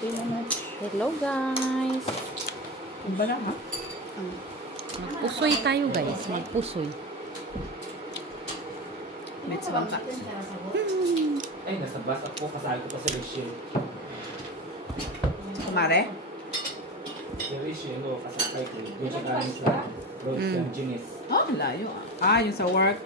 Hello guys. Bala ha? Magpusoy tayo guys. Magpusoy. Let's bangka. Ay, nasa bus ako. Kasali ko pa si Rachel. Kumare? Si Rachel, o, kasakay ko. Doon siya galing sa road ng Ginis. Oh, layo ah. Yung sa work.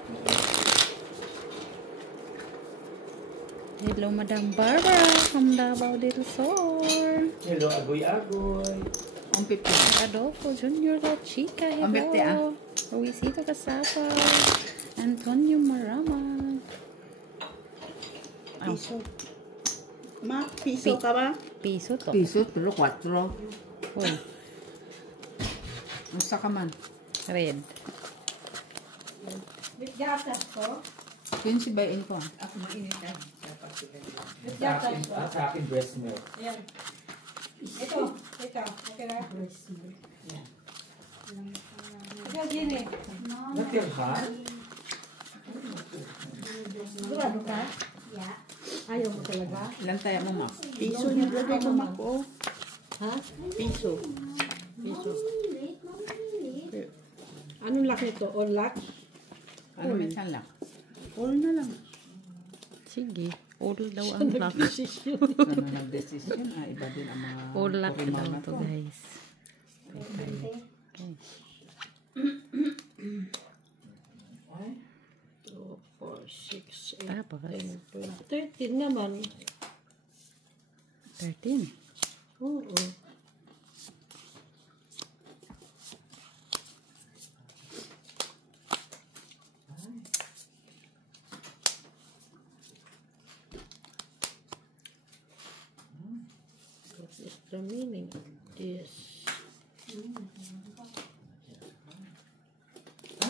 Hello Madam Barbara from Davao del Sur. Hello, Agoy-Agoy. Ang 50. Adolfo Junior La Chica. Ang 50 Hello. Luisito Casapa. Antonio Marama. Piso. Ma, piso ka ba? Piso to. Piso, pero 4. Uy, Ang saka man. red. Gatas ko. 15 by in ko. Ako mainit na. Sa akin, breast milk. Ayan. Ito. Okay na? Yan. Ikaw din eh. Natirhan? Sigurado ka? Ayaw mo talaga? Ilan tayo mo, ma? Piso niya lagay ko mako. Ha? Piso. Piso. Anong lock nito? All lock? Ano minsan lang? All na lang. Sige. All daw ang lock. Ano nag-decision? Iba din ang mga All lock daw Pokemon na to guys. Okay. 2, 4, 6, 8, Tapos 13 naman. 13. Oo. What is the meaning of this?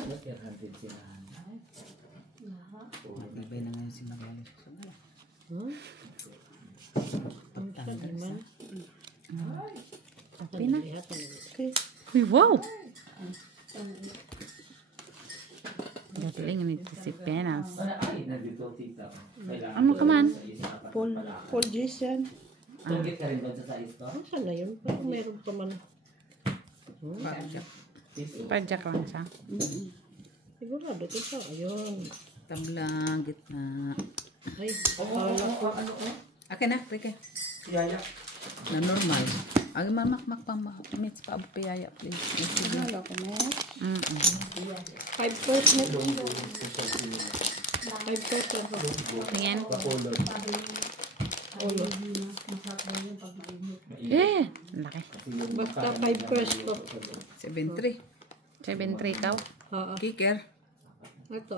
Natirhan din sila. Nagbay na ngayon si Magaling. Huh? Ang saan naman? Okay na. Okay. Uy, wow! Galing nito si Penas. Ay, nandito tita. Ano ka man? Paul Jason. Tugit ka rin ba sa size to? Saan na yun? Parang meron pa man. Padyak lang siya. Sigurado ito siya. Ayun. Tablang, gitna. Ay, Ano? Akin na, preke. Yaya. Na normal. Ang mamakmak pang mits pa abo piyaya, please. Hala ko mo. 5 first na ito. 5 first na ito. Tingin. Pakulog. Ulo. Eh! Laki. Basta 5 first ko. 7-3. 7-3 ka. Oo. Kicker. Ito.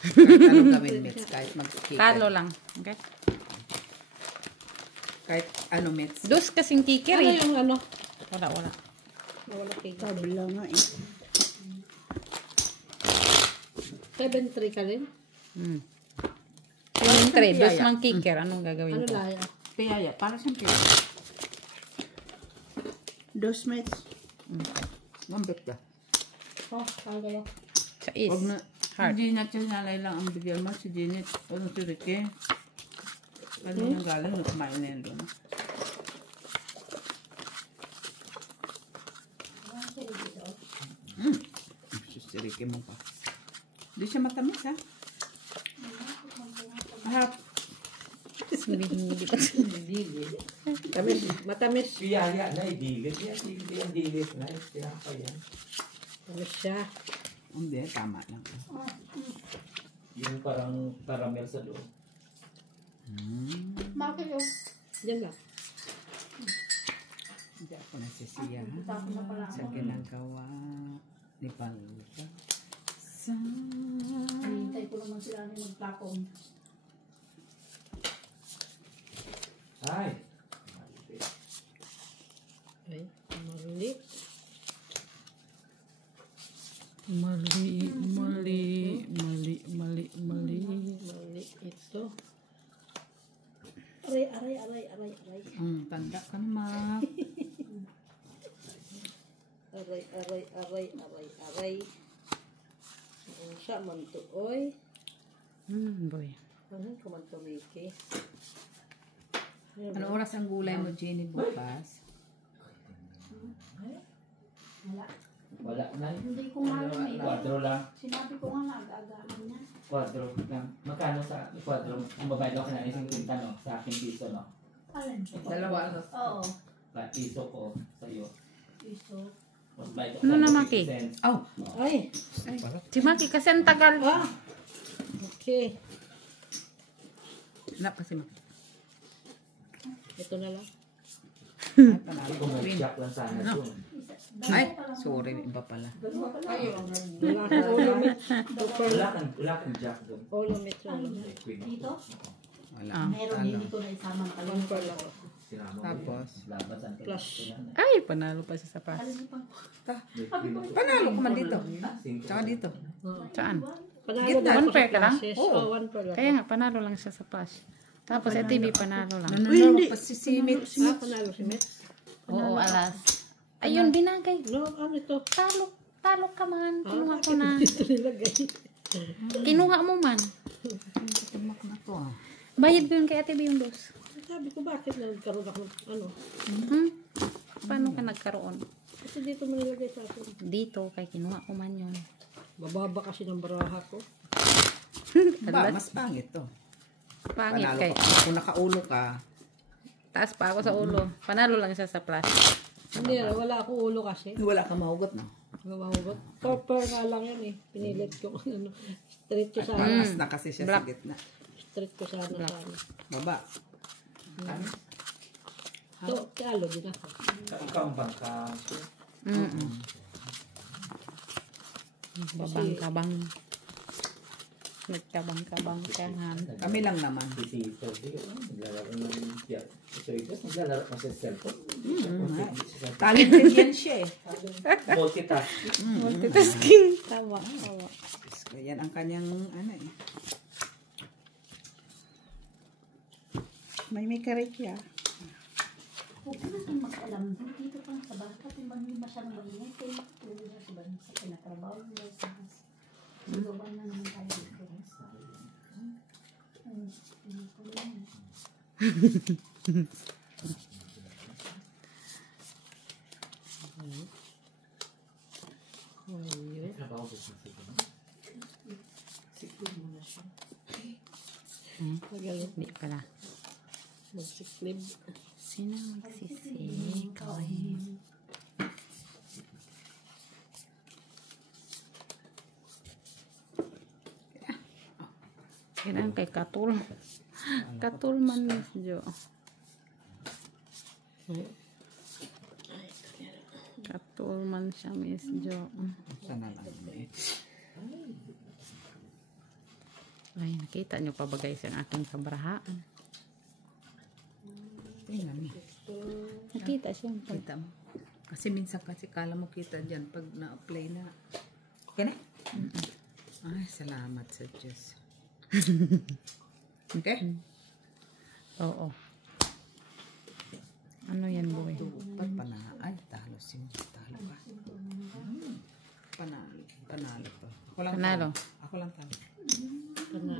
Ano gawin, Mets? Kahit mag-kicker. Talo lang. Okay? Kahit ano, Mets. Dos kasing kicker Ano eh. yung ano? Wala. Nawala kay tabla nga eh. 7-3 ka rin? 7-3. Dos mang kicker. Anong gagawin Ano ko? laya? Piyaya. Para siyang piyaya. Dos mates. Mambit ka. Oh, saan kayo? Sa is. Huwag na. Heart. Si Janet yung nalay lang ang bigyan mo. Si Janet. O si Ricky. Ano yung galing? Kumain na yun doon. Si Ricky mo pa. Hindi siya matamis ha. Harap. Hindi pa. Tamis. Matamis. Yaya na, idilit yan. Hindi yan dilit na. Kaya pa yan. Tamis siya. Hindi, tama lang. Yung parang caramel sa loob. Bakit yun? Diyan lang. Hindi ako nasisiya sa ginagawa ni Paluta. Hintay ko naman sila ni magplakong. Ay! Ay, mali. Mali ito. Aray. Tanda ka naman. Aray. Siya man to, oy. Boy. Ano ko man to, Ricky? Ano oras ang gulay mo, Jenny, bukas? Wala na. Hindi ko nga alam eh. Kwadro lang. Sinabi ko nga nag-agaman niya. Kwadro lang. Magkano sa kwadro? Ang babayad ako na isang kwinta, no? Sa aking piso, no? Alin? Dalawa. Oo. Piso ko sa'yo. Piso. Mas bayad ako Ano sa na, 50 Maki? cents. Oh, Ay. Si Maki kasi ang tagal. Okay. hanap kasi mo. Ito na lang. Ay, panalo Kung ko rin. mag-jack lang sana Ano? doon. Ay, sorry, iba pala. Wala kang ulumit. Wala kang jack doon. Ulumit lang. Dito? Wala. Meron Talo. hindi ko na isamang One kalong. per lang. Sinama mo Tapos? yun. Labasan ka. Plus. Ay, panalo pa siya sa pas. Panalo ko man dito. Cinco. Tsaka dito. Saan? Panalo Gitna. ba ako One pair sa ka lang? classes? Oo. Oo, one pair lang. Kaya nga, panalo lang siya sa pas. Tapos sa TV, panalo lang. Nanalo pa si Simit. Ah, panalo si Met. Oo, alas. Ayun, binagay. No, ano ito? Talo. Talo ka man. Kinuha ko na. Ito nilagay. Kinuha mo man. Tumak na to ah. Bayad ko yun kay Ate B yung dos. Sabi ko bakit nagkaroon ako ng ano? Hmm? Paano ka nagkaroon? Kasi dito mo nilagay sa akin. Dito, kay kinuha ko man yun. Bababa kasi ng baraha ko. Ba, Alas, mas pangit to. pangit Panalo kay. ka. Kung nakaulo ka, Taas pa ako sa ulo. Panalo lang siya sa plus. Hindi, wala akong ulo kasi. wala ka mahugot no? Mahugot. Per nga lang yan eh. Pinilit ko ano. Straight ko sana. Paras na kasi siya sa Black. gitna. Straight ko sana sana. Baba. So, talo din ako. Ikaw ang bangka. Kabang-kabang. Nagkabang-kabang kahan. Kami lang naman. Si Tito. Naglalaro ng piyak. So ito, naglalaro pa sa cellphone. Talented yan siya eh. Multitasking. Multitasking. Tama. Tama. Yan ang kanyang ano eh. May karikya. Huwag ka na kang mag-alam doon. Dito pa lang sa bata. Kung hindi masyadong mag-ingay, kaya tulog na sa pinatrabaho. Magawa na naman tayo dito. Magaling. Hindi pala. Magsiklib. Sino magsisikaw? Kailangan kay Katul. Katul man medyo. Katul man siya medyo. Sana lang eh. Ay, nakita nyo pa ba guys ang aking kabrahaan? Tingnan mo. Nakita siya. Kita mo. Kasi minsan kasi kala mo kita dyan pag na-apply na. Okay na? Ay, salamat sa Diyos. Okay? Oo. Ano yan boy? Dupat panalo. Ay, talo si talo ka. Panalo. Panalo to. Ako lang Panalo. talo. Ako lang talo.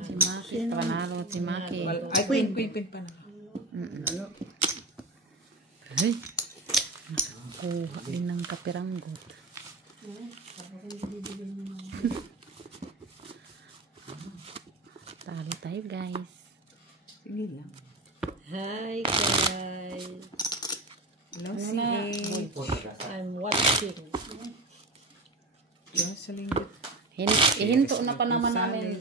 Si Maki. Panalo si Maki. Ay, queen panalo. Ano? Ay. Nakakuha din ng kapiranggot. Talo tayo guys. Sige lang. Hi guys. Hello, si I'm watching. Jocelyn. Ihinto na pa naman namin.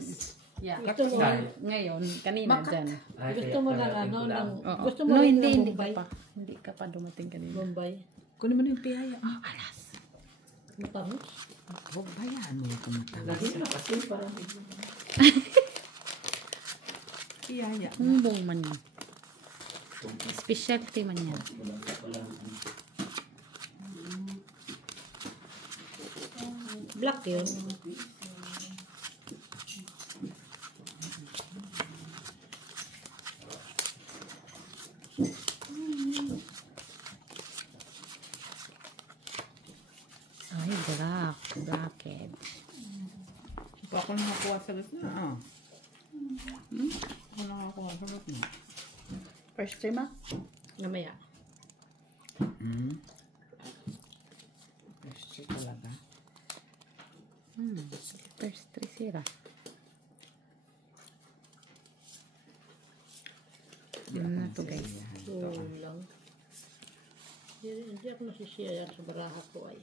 Yeah. Gusto mo, Ngayon, kanina dyan. gusto mo ng ano, ng, Oo. gusto mo No, rin hindi, ng hindi Bombay? ka pa. Hindi ka pa dumating kanina. Bombay. Kunin mo na yung piyaya. Alas. Matangos. Huwag bayaan mo yung kumatawas. Piyaya. Humbong man yan. Specialty man yan. Black yun. Ay, black. Blackhead. Pa ako nakakuha sa gitna. Ah. Ako nakakuha sa gitna. First first time Namaya. Pastry talaga. Pastry sila. Yun na to guys. Kulang. Hindi ako nasisiya yan sa baraha ko ay.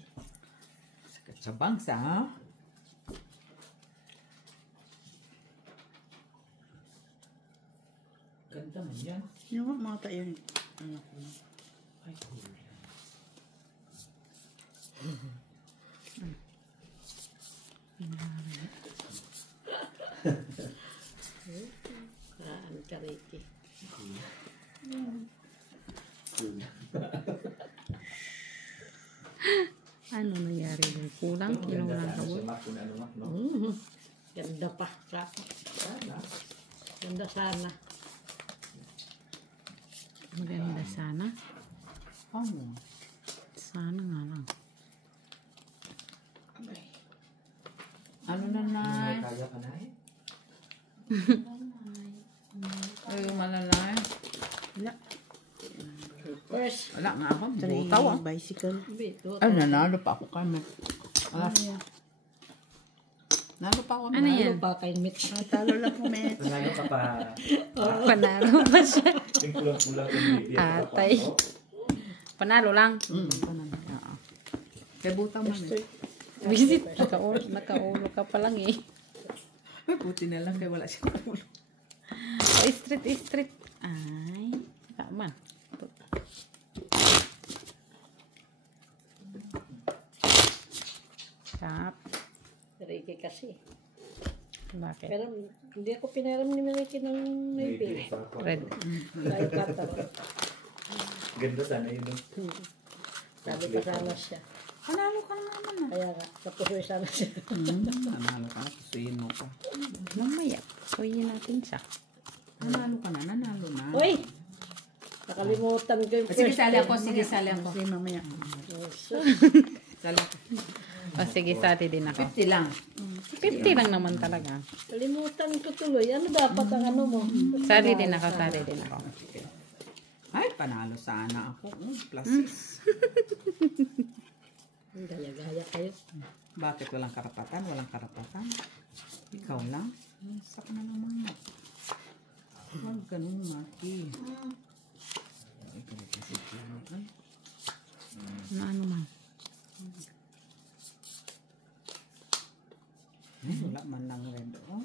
Sakit sa bangsa, ha? Ganda man yan. Yung mga tayo yun. Ay, cool. Ang kariki. Ano nangyari doon? Kulang, kinulang ka mo. Ganda pa. Ganda sana. Maganda sana. Oh. Sana nga lang. Ano na, Nay? Kaya ka na eh. Ay, malalay. Wala. First. Wala nga ako. Butaw, ah. Bicycle. Ay, nanalo pa ako kay Met. Alas. Nalo pa ako. Ano yan? Pa kay Mitch. Talo lang po, Met. Nanalo ka pa. Panalo pa siya. Yung kulang-kulang yung media. Tatay. Panalo lang. Panalo. Oo. Kay butaw man eh. Visit. Nakaulo ka pa lang eh. Ay, buti na lang kay wala siya ulo. Street. Ay. Tama. Tap. Kariki kasi. Bakit? Pero hindi ako pinaram ni Maliki ng Navy. Red. Dahil cutter. Ganda sana yun. Sabi pa sana siya. Panalo ka naman ah. Kaya nga, kapusoy sana siya. Nanalo ka na. Pusuin mo ka. Mamaya. Suyin natin siya. Nanalo ka na. Nanalo na. Uy! Nakalimutan ko yung Sige, first sali ako. time. Sige, sali ako. Kasi mamaya. Sali ako. Sige, sati din ako. 50 lang. 50 lang naman talaga. Kalimutan ko tuloy. Ano dapat ang ano mo? Sali din ako. Ay, panalo sana ako. Plus 6. Gaya-gaya kayo. Bakit walang karapatan? Walang karapatan. Ikaw lang. Saka na naman. Huwag ganun, Maki. Ano man. Wala man lang red. Oh.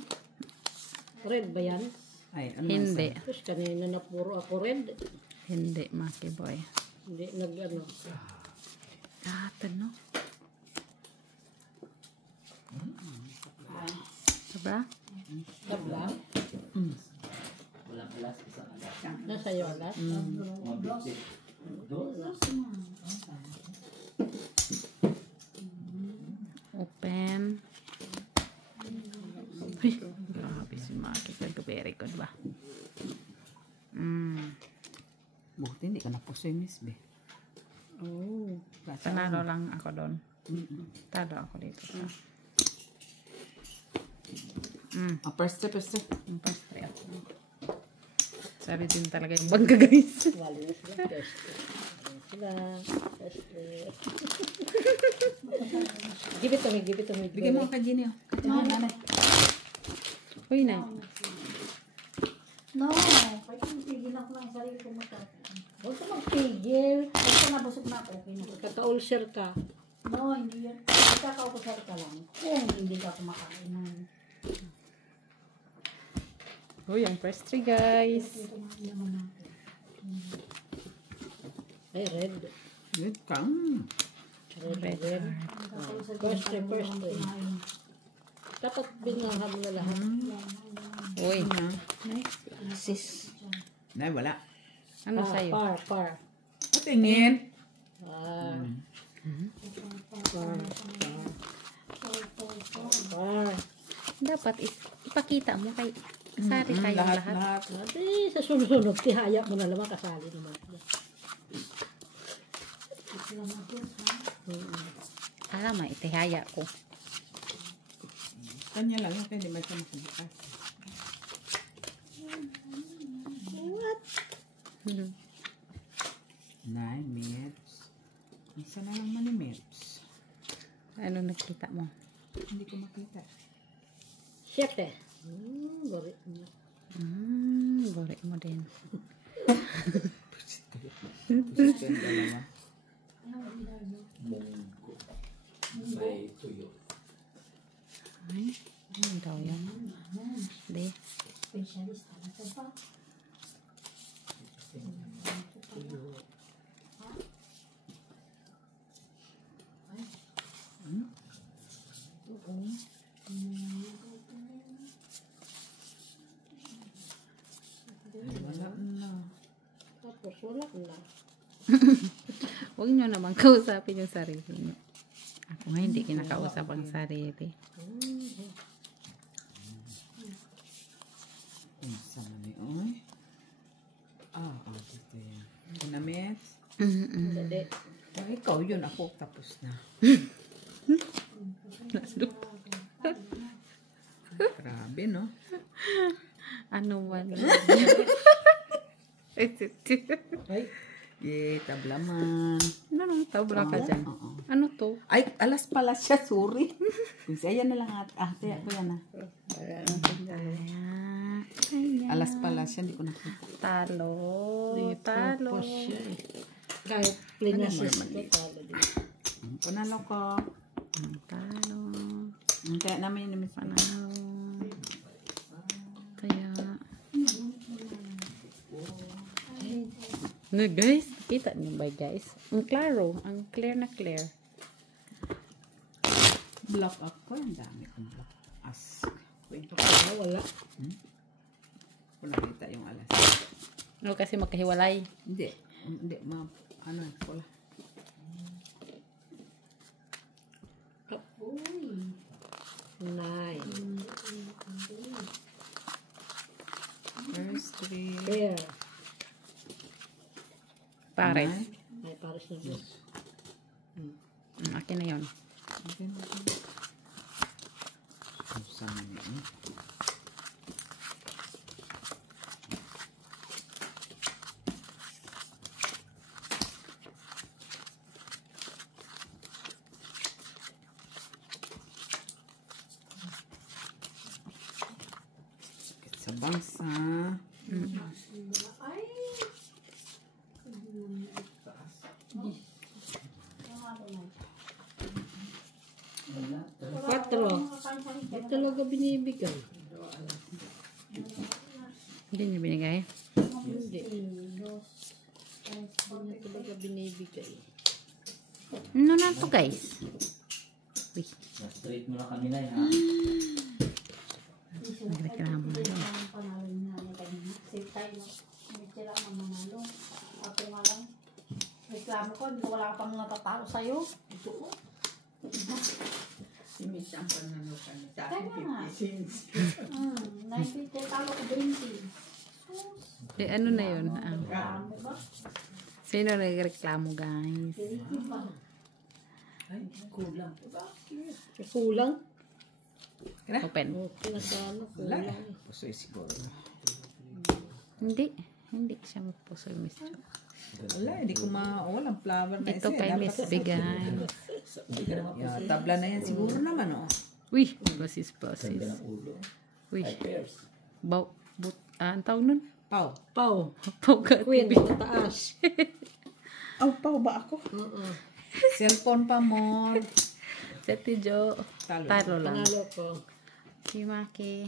Red ba yan? Ay, ano Hindi. Tapos kanina na puro ako red. Hindi, Maki boy. Hindi nag-ano. No? Sabra? Tabla. Walang alas, isang alas. Nasa iyo alas. Mga bitsit. Open. Uy, grabe si Maki. Very good ba? Buti hindi ka napusoy, Miss B. Oh. Panalo lang ako doon. Talo ako dito. Peste. Ang pastry ako. Sabi din talaga yung bangga guys. Walis na test. Sila. Test. Give it to me. Bigyan mo ka, Ginny. Uy na. No, pwede tigil ako ng sarili ko mata. Huwag ka magpigil. Basta nabusog na ako, okay na. Kaka-ulcer ka. No, hindi yan. Magkakaupusar ka lang kung hindi ka kumakain ng Uy, ang pastry guys. Ay, red. Good ka. Red. First try. Dapat binahan mo na lahat. Uy. Sis. Nay, wala. Ano sa'yo? Par. Tingin. Par. Dapat ipakita mo kay kasali tayo lahat. Ate, sa sunod-sunod, tihaya mo na naman, kasali naman. Tama, itihaya ko. Kanya lang yun, hindi man siya makabukas. 9 minutes. Isa na lang man ni Mips. Ano nakita mo? Hindi ko makita. 7. Gori. Gorek mo din. Pusit ko yung dalawa. Munggo. May tuyo. Ay, ano daw yan? Di. Specialist talaga ba? Ay, wala na. Tapos wala na. Huwag nyo naman kausapin yung sarili nyo. Ako nga hindi kinakausap ang sarili. Isa na ni Oy. Dito yan. Ito na, Mips. Hindi. Ikaw yun. Ako tapos na. Grabe, no? Ano ba? Ay. Yay, tablaman. Ano nang tabla ka dyan? Oo. Ano to? Ay, alas pala siya. Sorry. Kaya na lang ate. Ako yan na. Alas pala siya. Hindi ko nakita. Talo. Talo. Kahit plinasis ko, talo din. Panalo ko. Talo. Kaya namin yung namin Panalo. Kaya. No, guys. Kita niyo ba, guys? Ang klaro. Ang clear na clear. block ako. Ang dami kong block. As. Ito kaya wala. Kung nakita yung alas. No, kasi magkahiwalay. Hindi. Hindi. Ano. Wala. Uy. 9. First 3. Pair. Pares. Ay, pares na din. Akin na yun. Sama niya. Sakit sa bangsa. Ay. Quatro. Hindi talaga binibigay. Hindi niyo binigay. Hindi. Hindi talaga binibigay. Ano na to, guys? Uy. Na-straight mo na kanina ha. Nagreklamo na yun. Reklamo ko, wala ka pang natatao sa'yo. Si Miss ang panalo ka ni Kaya nga. 90, talo ko 20. Eh, ano na yun? Marami ba? Sino nagreklamo, guys? Ricky ba? Ay, kulang. Kulang. Open. Pinagano, Wala. kulang. Pusoy siguro. Hindi. Hindi siya magpuso yung Miss Jo. Wala, hindi ko walang flower na Ito kay Miss Bigay. Yeah, tabla na yan siguro naman, oh. Uy, basis. Ulo. Uy, Pairs. ang tawag nun? Pau. Pau. Poga Queen, TV. mataas. Oh, pau ba ako? Cellphone pa mo. Seti Jo. Talo. Talo lang. Panalo ko. Si Maki.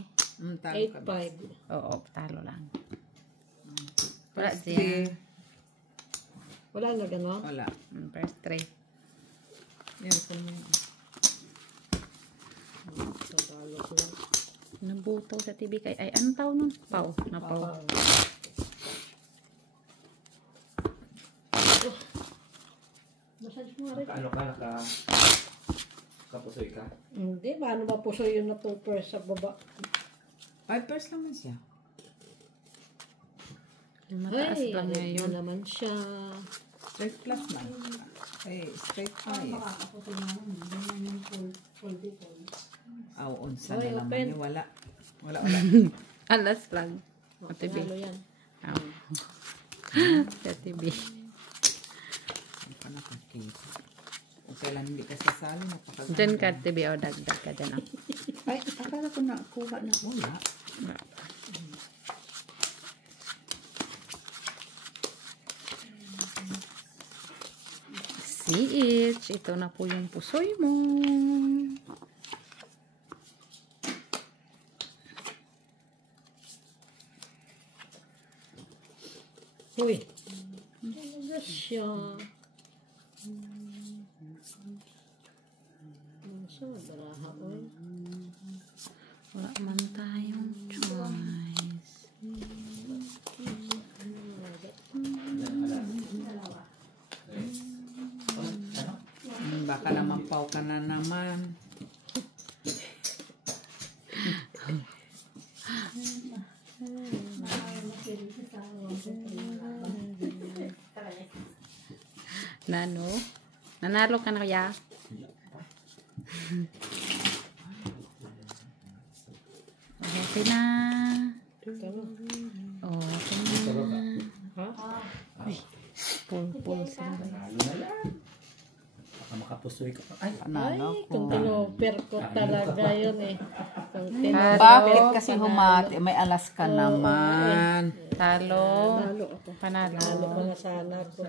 Talo ka. 8-5. Oo, talo lang. Wala First siya. three. Wala na gano'n? Wala. First 3. Yan po mo. Talo ko lang. Nabutaw sa TV kay ay anong tawag nun? Pau. Napaw. Massage mo rin. Ano ka? Kapusoy ka? Hindi, paano ba puso yun na 2 sa baba? 5 pairs lang man siya. Mataas Ay, lang niya ano yun. naman siya. Straight plus man. Ay, straight pa eh. Makakaputo na lang. Ganyan yung full detail. Aw, unsa Ay, na naman open. eh. Wala. Wala. Alas lang. Oh, Ate B. panalo yan. Aw. Si Ate B. Saan ka nakakita? Kung kailan hindi ka sasali, napakaganda. Diyan ka, Ate B. O, dagdag ka dyan. Ay, akala ko na kuha na. Wala. CH, ito na po yung pusoy mo. Uy. Talaga siya. Masa, baraha, oy. Wala man tayong choice. Baka naman pau ka na naman. Nano? Nanalo ka na kaya? Okay na. Okay na. Pul sila. Panalo na lang. Baka makapusoy ka pa. Ay, Panalo ko. Kung tinoper ko talaga yun eh. Kung tinoper. Bakit kasi humati? May alas ka naman. Talo. Talo ako. Panalo. Talo ko na sana ko.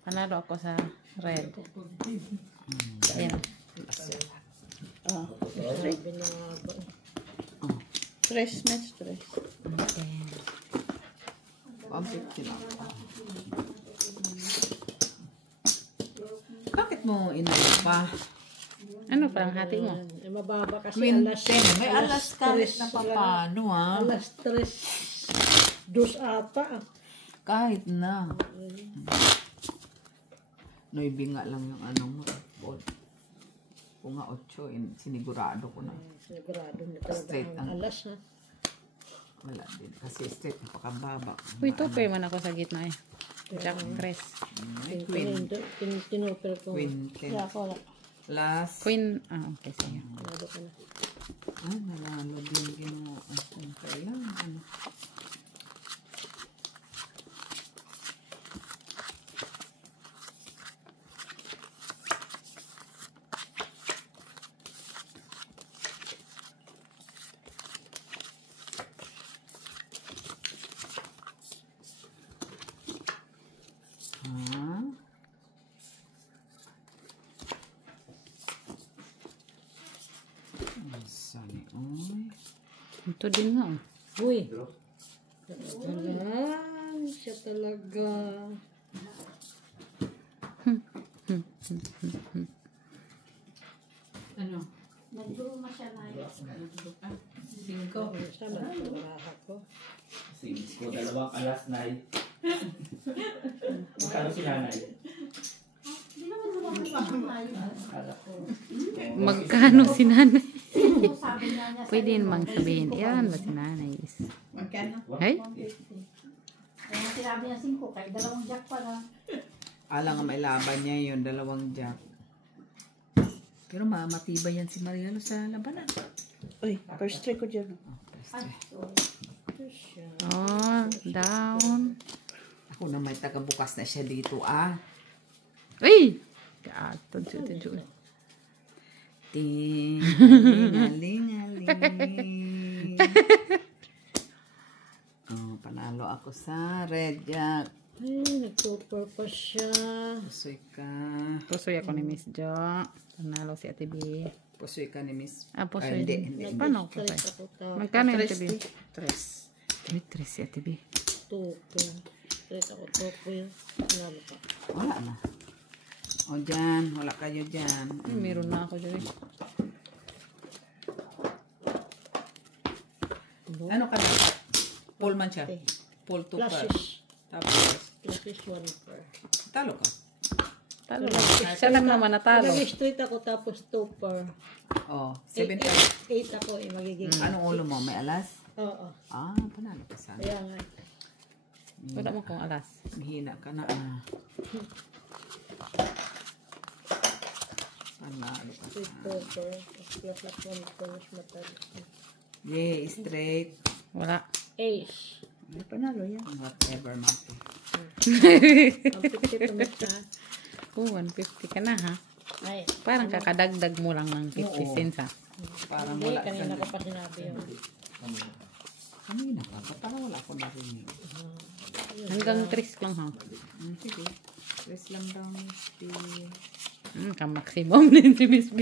Panalo ako sa red. Ayan. Ah, sabi na nga ba. Stress na stress. Okay. 150 lang. Bakit mo inalo pa? Ano parang hati mo? Eh, mababa kasi alas. May alas ka rin na paano ha? Alas 3. Dos ata. Kahit na. Noibi nga lang yung ano mo. Kung nga 8, sinigurado ko na. Sigurado na talaga Straight ang ang- alas ha. Wala din. Kasi straight, napakababa. Uy, tupoy man ako sa gitna eh. Jack Chris. May queen. Tinoper ko. Queen 10. Kaya ako wala. Last. Queen. Ah, okay. Sige. Nalado ka na. Nalalo din ginawa. Kung kailan. Ano. Sani, Ito din nga. Oh. Uy. Talaga. Siya talaga. ano? Nagduma siya na yun. 5. Siya nagpaparaha ko. Sims ko, dalawang alas na Magkano si nanay? Hindi naman lumabas Kala ko. Magkano si nanay? Sabi nga niya sa Pwede namang sabihin. Yan ba si nanay? Magkano? Ay? Kaya sinabi niya 5, kaya 2 jack pa lang. Alang nga may laban niya yun, 2 jack. Pero matibay yan si Mariano sa labanan. Uy, first try ko dyan. Ay, sorry. Oh, down. Ako na may taga-bukas na siya dito Uy! Kaatod siya ito. Ting, aling. Panalo ako sa red jack. Ay, nag-super pa siya. Pusoy ka. Pusoy ako ni Miss Jo. Panalo si Ate B. Pusoy ka ni Miss. Ah, pusoy hindi, din. hindi. Paano ako Stress pusoy? ako tao. Magkano yung Ate B? 3. Uy, 3 si Ate B. Tupo. Stress ako tupo yun. Nalo ka. Wala na. O dyan, wala kayo dyan. Uy, meron na ako dyan eh. Ano ka na? Pull man siya. Pull 2 Plus per. is, Tapos, plus is 1 per. talo ka. Talo lang. Siya lang naman natalo. Nag-straight ako tapos 2 per. Oh, 7 8 per. ako eh, magiging. Anong ulo mo? May alas? Oo. Panalo ka sana. Kaya nga. Wala mo kong alas. Hina ka na. Panalo ka Straight sana. 2 per. Plus 1 per. Mas matalo. Yay, straight. Wala. Ace. Ay, panalo yan. Whatever, Maki. 50 to Mitch, ha? Oh, 150 ka na ha. Ay, Parang kakadagdag mo lang ng 50 Oo. cents ha. Parang hindi, wala kanina ka ko pa sinabi yun. Kanina pa. Parang wala ko narinig. Hanggang 3 lang ha. Sige. Press lang daw, Miss B. Ka-maximum din si Miss B.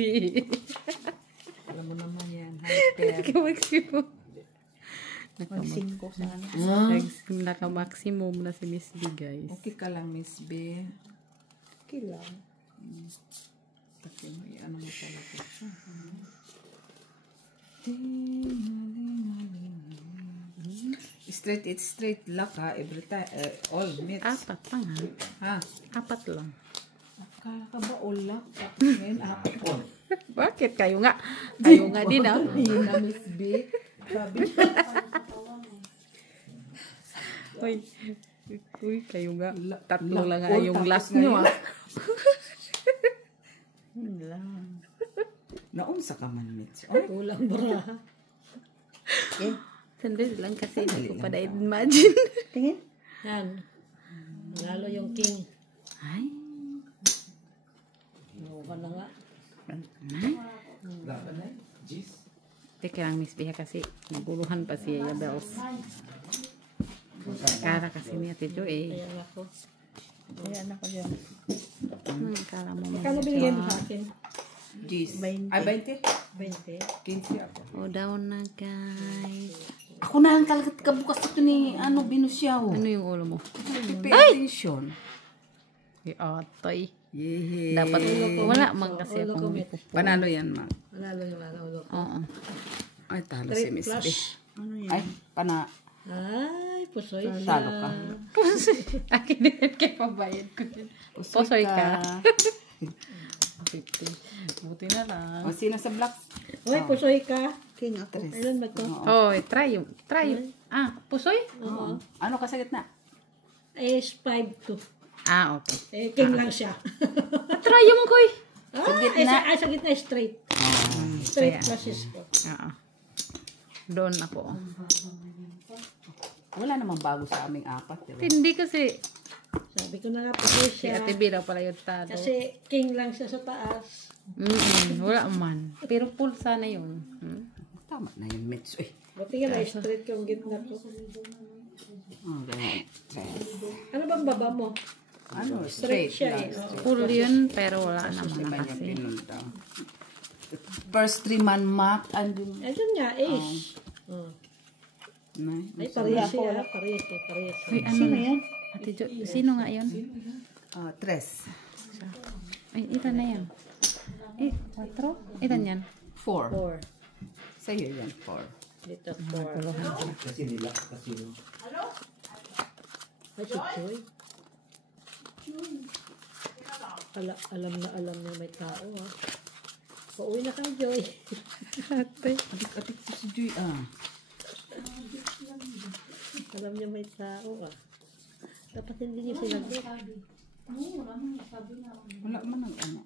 Alam mo naman yan. Hyper. Ka-maximum. Mag-5 sana. Naka-maximum na si Miss B, guys. Okay ka lang, Miss B. Okay lang. Kasi may ano mo talaga siya. Straight, it's straight luck ha. Every time, all meets. 4 lang ha. Ha? 4 lang. Akala ka ba all luck? Tapos ngayon, apat ko. Bakit? Kayo nga din ha. Hindi na, Miss B. Sabi niya. Uy, kayo nga. La- 3 la- lang nga all yung tapos last nyo ngayon. ha. Yun lang. Naunsa ka man, Mitch. Ay, Kulang bra. Sandali lang kasi hindi ko pa na-imagine. Tingin. Yan. Lalo yung king. Ay. Ano na nga. Dapat na. Jeez. Teka lang, Miss Bea kasi naguluhan pa si Yaya Bells. Kara kasi ni Ate Jo eh. Ayan ako. Ayan ako dyan. Kala mo mo. Kano binigyan mo sa akin? Jeez. 20. Ay, 20? 20. 15 ako. O, down na guys. Ako na lang talaga kabukas ito ni Binusyaw. Ano yung ulo mo? Pay attention. Ay, atay. Yehe. Dapat wala man kasi Ulo ko, akong Mitch. Panalo yan, ma. Lalo yung ulo ko. Oo. Ay, talo Straight si Miss B. flush. Ay, Ay, pusoy siya. talo ka. Akin din yan kaya pabayad ko din. Posoy ka. 50. Buti na lang. O, sino sa black? Uy, pusoy ka. King actress. Ilan ba ito? Oh, try yung. Pusoy? Oo. Ano ka sa gitna? Is 5 to. Ah, okay. Eh, king lang siya. Try yung koy. Sa gitna straight. Straight flushes ko. Oo. Doon ako. Wala namang bago sa aming apat, diba? Hindi kasi Sabi ko na nga, pusoy si siya. Ate B daw pala yung talo. Kasi king lang siya sa taas. Wala man. Pero full sana yun. Tama na yun, Mitch. Uy. Buti nga na straight yung gitna ko. Okay. Ano bang baba mo? Ano? Straight Straight siya lang. eh. Full yun, pero wala naman Iba na niya kasi. pinunta. First 3-man mark. Andun. Ayun nga, ace. Oh. Ay, parehas siya. Parehas siya. Parehas siya. Uy, ano yan? Ate Jo, sino nga yun? Tres. Ay, ilan na yan? 4? Ilan yan? 4. 4. Sa'yo yan, 4. Dito 4. Kasi nila casino. Ay, si Joy. Alam na alam niya may tao ha. Pauwi na kayo, Joy. Adik-adik si Joy, Alam niya may tao ah. Dapat hindi niyo sinagot. Wala man ang ano.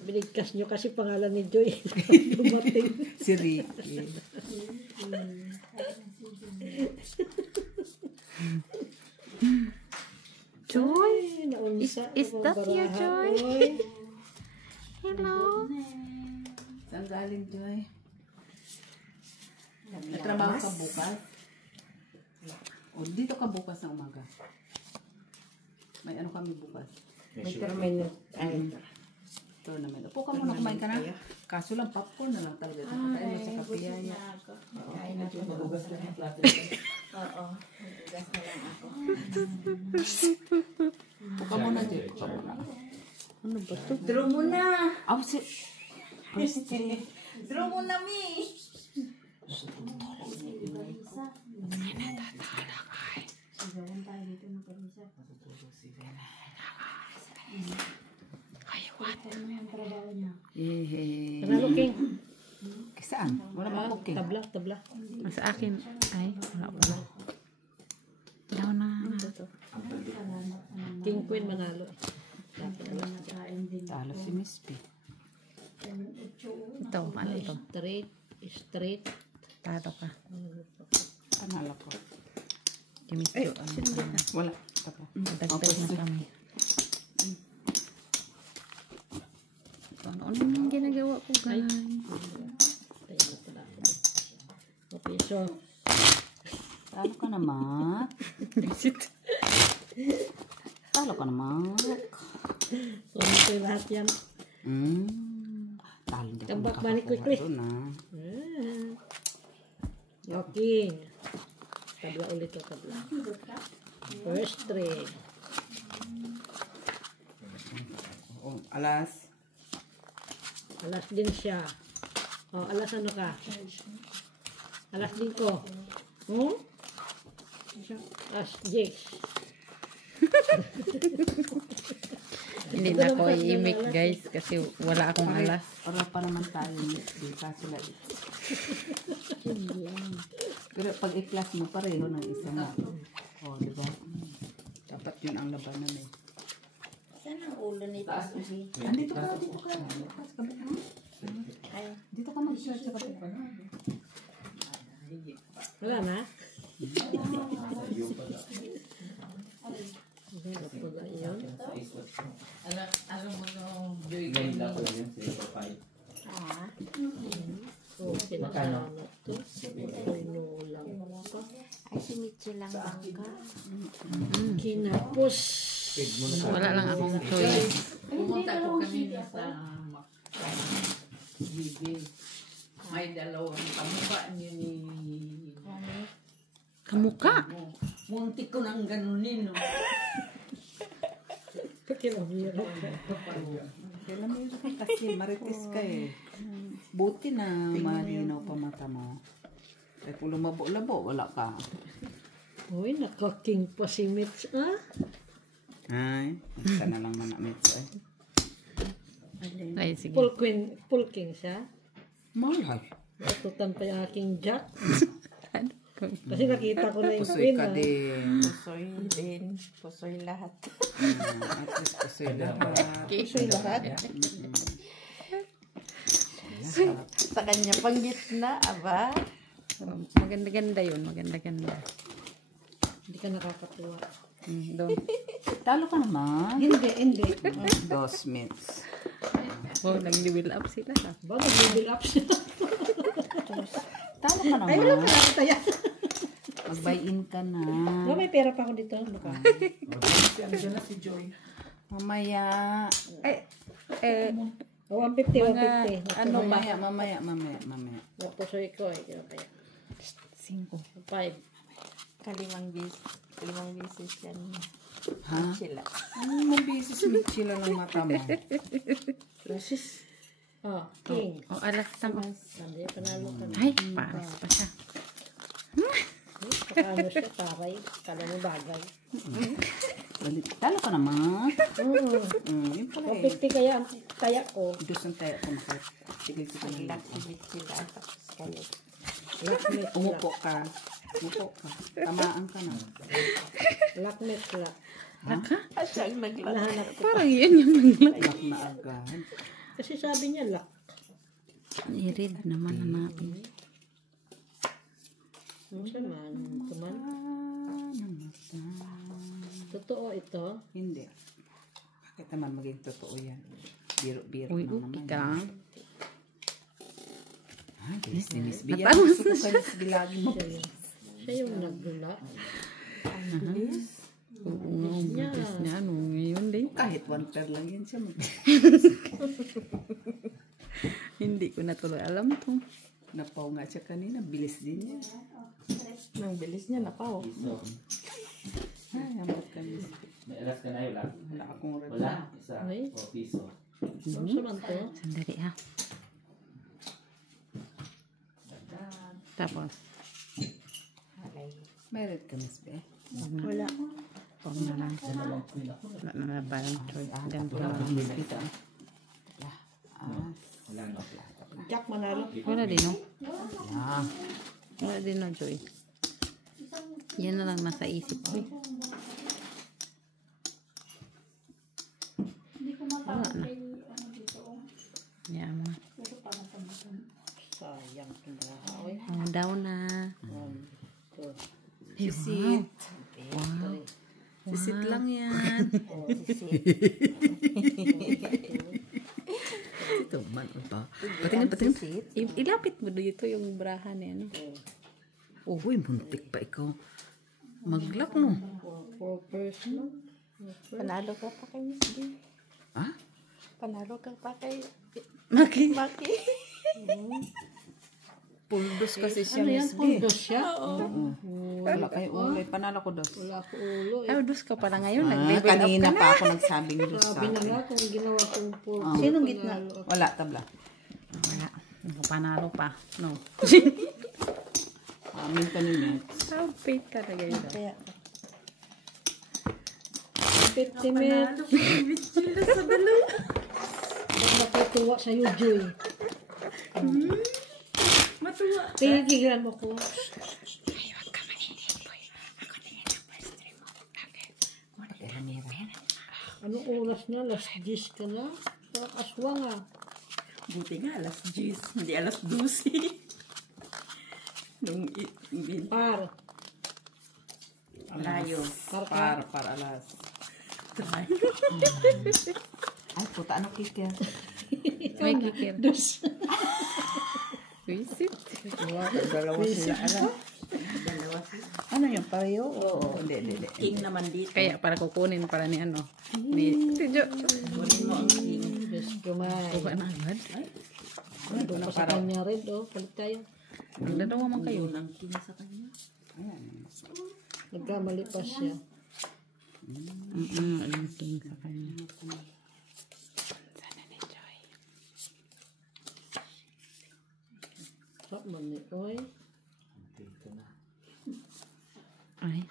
Binigkas niyo kasi pangalan ni Joy. Dumating. Si Ricky. Joy? Ay, naunsa. Is that you, Joy? Oy. Hello? Saan galing, Joy? Natrabaho ka bukas? O, dito ka bukas ng umaga. May ano kami bukas? May tournament. Ay, Tournament. Upo ka muna, kumain ka na. Kaso lang, popcorn na lang talaga. Kakain mo sa kapiyaya. Magugas lang yung plato. Upo ka muna, Joy. Upo ka muna. Ano ba to? Draw mo na. Aw, si... Draw mo na, mi. Yehe. Panalo, King. Saan? Wala ba cooking? Tabla, tabla. Sa akin. Ay, wala. Down na. King Queen manalo. Talo si Miss P. Ito, ano ito? Straight, straight. Talo ka. Panalo ko. Kimitso. Wala. Tapa. Dagdag na kami. Ano yung ginagawa ko, guys? Mapiso. Talo ka naman. Talo ka naman. Sulit ko yung lahat yan. Talo di ako Tambak makakuha balik quickly. doon, Okay. Tabla ulit o tabla. First three. Oh, alas. Alas din siya. O, alas ano ka? Alas din ko. Alas Jakes. Hindi na ako i-make, guys, kasi wala akong alas. Para pa naman tayo. Di ka sila. Pero pag i-plus mo, pareho ng isa mo. O, di ba? Dapat yun ang labanan eh. Saan ang ulo nito? Dito ka, dito ka. Dito ka mag-search sa kapit. Wala na? Alam mo no, Joy, Ganun lang ko lang yun, 0.5. Oh, Magkano? to. Puno lang pa. Ay, si Mitchell lang bangka. Kinapos. Feed mo na sa Wala lang akong choice. Pumunta ko kanina sa GB. May dalawang kamukha niyo ni... Kamuka? Muntik ko nang ganunin, no? Pakilabiro. Kailan mo yun kasi marites ka eh. Buti na malinaw pa mata mo. Eh kung lumabo-labo, wala ka. Uy, nakaking pa si Mitch, ah? Ay, isa na lang manamits eh. Ay, sige. Full king siya. Malay. Natutan pa yung aking jack. Ano? Kasi nakita ko na yung Pusoy queen, ka ah. din. Pusoy din. Pusoy lahat. At least pusoy lahat. Pusoy lahat. Sa kanya pang gitna, aba. Maganda-ganda yun. Maganda-ganda. Hindi ka nakakatuwa. Doon. Talo ka naman. Hindi. Dos minutes. Oh, nag-level up sila. Ba, mag-level up siya. Talo ka Ay, wala naman. ka nakataya. Mag-buy-in ka na. Ba, may pera pa ako dito. Baka. Andiyan na si Joy. Mamaya. O, 150, Mga 150. ano ba? Mamaya. Napusoy ko eh. Kaya kaya. 5. 5. Kalimang bisis yan. Ha? Sila. Ano mong bisis Mitchell lang mata mo? Francis. Oh, king. O, alas tama. Sabi, panalo ka na. Ay, pares pa siya. Paano siya, taray. Kala mo bagay. Balik. Talo ka naman. Yun pala eh. 150 kaya ang kaya ko. Dos ang tayo ko makit. Tigil-tigil lang. Laksibit sila. Tapos kayo. Lakmate Umupo ka. Tamaan ka na. Lakmate sila. Naka? Asyang naglahat. Nahanap ko. Parang yun yung naglag. Lock na agad. Kasi sabi niya lock. I-read naman na natin. Siya man. Kuman. Totoo ito. Hindi. Bakit naman maging totoo yan? Biro-biro Uy, na okay naman. ka. Ah, bilis ni Miss B. Yan, Natapos gusto ko kay Miss B lagi mo. Siya yung naglula. Oo nga, ang bilis niya. Ano ngayon din? Kahit 1 pair lang yan siya. Hindi ko na tuloy alam to. Napaw nga siya kanina. Bilis din yan. Nang bilis niya napaw. Piso. Ay, amot ka Miss B. May alas ka na yun lang. Wala akong red. Wala. Isa. Ay. O, piso. Ano sa man to? Sandali ha. Tapos, May red ka Miss B. Wala. huwag na lang. Wala na na parang choice. Ganito na lang. Miss B ta. Wala no. Jack manalo. Wala din, no? Ah. Wala din na, Joy. Yan na lang nasa isip ko. Wala na. Yan mo. Sayang. Pindahaw eh. Oh, down na. Visit. Sisit lang yan. Ito man ba? Patingin. Ilapit mo dito yung brahan niya, no? Uy, muntik pa ikaw. Maglak, no? Panalo ka pa kay Miss B. Ha? Panalo ka pa kay Maki? Maki. Puldos kasi siya, Ano yan? Miss B. Puldos siya? Wala kayo ulo. Panalo ko dos. Wala ko ulo. Ay, dos ka pala ngayon. Ah, Nag-level up kanina ka na. pa ako nagsabing dos sa Sabi na akin. nga kung ginawa kong pulpo. Sinong gitna? Wala, tabla. Wala. Panalo pa. No. Amin kanina. Sabi talaga yun. Kaya 50 minutes. Natutuwa sa'yo, Joy. Matuwa. Tigilan mo ko. Anong oras na? Last 10 ka na? Parang aswang ah. Buti nga, alas 10. Hindi alas 12. Nung Par. layo. Par alas. Ay, puta, ano kikir? May kikir. Dos. Visit. Dalawa sila. Ano yung pareho? Oo, hindi. King naman dito. Kaya para kukunin para ni ano. Ni Tijo. Kunin mo ang king. Diyos kumay. Buka na agad. Doon pa sa kanya rin, oh. Palit tayo. Nagdadawa man kayo. Yun ang king sa kanya. Nagkamali pa siya. Aling king sa kanya. Sana ni Joy. Sap man ni Oy. Ay.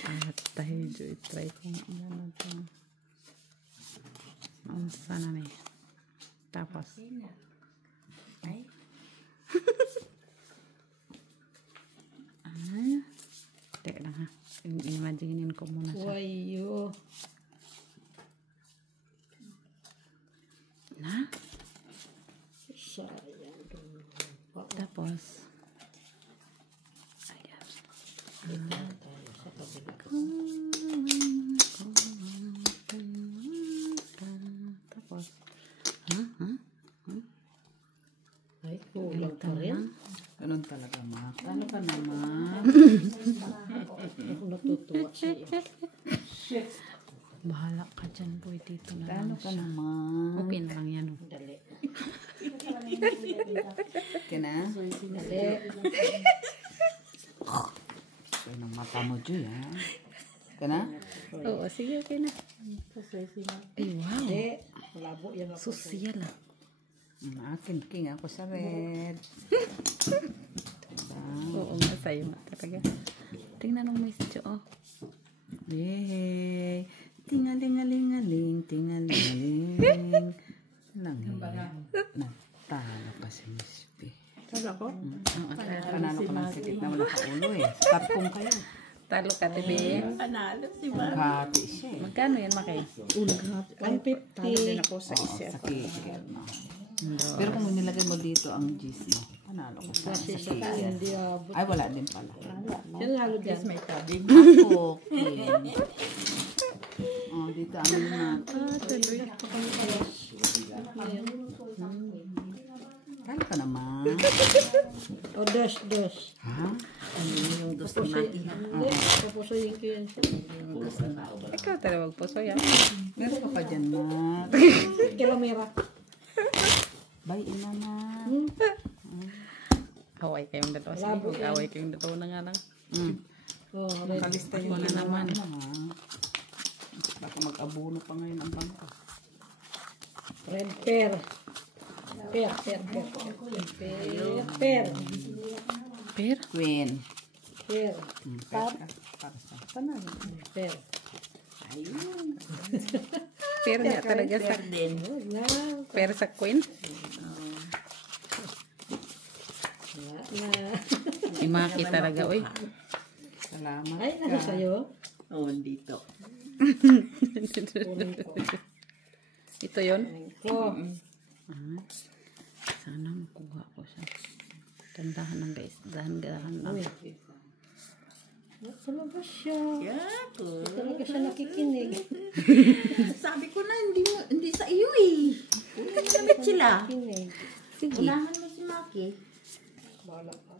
At tayo Joy. Try kong ano to. Sana ni. Tapos. Ay. Teka lang ha. Imaginin ko muna sa. Wayo. Na? Sayang. Tapos. Ayan. Tapos. Ay, kulang pa rin. Ganun talaga, ma. Ano ka naman? Ako natutuwa sa iyo. Bahala ka dyan, boy. Dito na lang Ano ka siya. naman? Okay na lang yan. Oh. Dali. Kina? Dali. Kaya ng mata mo, Joy, ha? Kana? Oo, sige, okay na. Ay, wow. Dali. Malabo yan ako. Social ah. Akin, king. Ako sa red. Oo nga, sa'yo nga talaga. Tingnan mo, Miss Jo. Oh. Yay! Tingalingalingaling, tingalingaling. Lang natalo pa si Miss B. Tala ko? Panalo ka ng sikit na wala ka ulo eh. Tarkong kayo. Talo ka, tibi. Panalo si Ma. Hati siya eh. Magkano yan, Makay? 150. Oo, sa kikir, no. Pero kung nilagay mo dito ang cheese mo, panalo ka sa Kasi sa kikir. hindi abot. Ay, wala din pala. Yan lalo dyan. May tabing. Ako, king. Oh, dito ang mga. Paano ka naman? O, dos. Ha? Yung gusto natin. Hindi, papusoyin ko yan. Ikaw talaga magpuso yan. Meron ka pa dyan, ma. Kilomera. Bay, ina na. Away kayong dalawa. Sige, mag-away kayong dalawa na nga lang. Oh, red. Nakalista Ako na naman. Baka mag-abuno pa ngayon ang bangka. Red pear. Pear. Per? Queen. Pear. Para sa panalo. Pear. Per niya talaga sa... din. Na. Per sa queen? Imaki talaga, oy. Salamat. Ay, ano sa'yo? Oo, dito. Ito yon. Oh, Sana makuha ko siya. Tandahan lang guys. Dahan lang. Talaga siya. Yako. Talaga siya nakikinig. Sabi ko na, hindi sa iyo eh. Ulit sila. Kinig. Sige. Unahan mo si Maki. Bahala ka.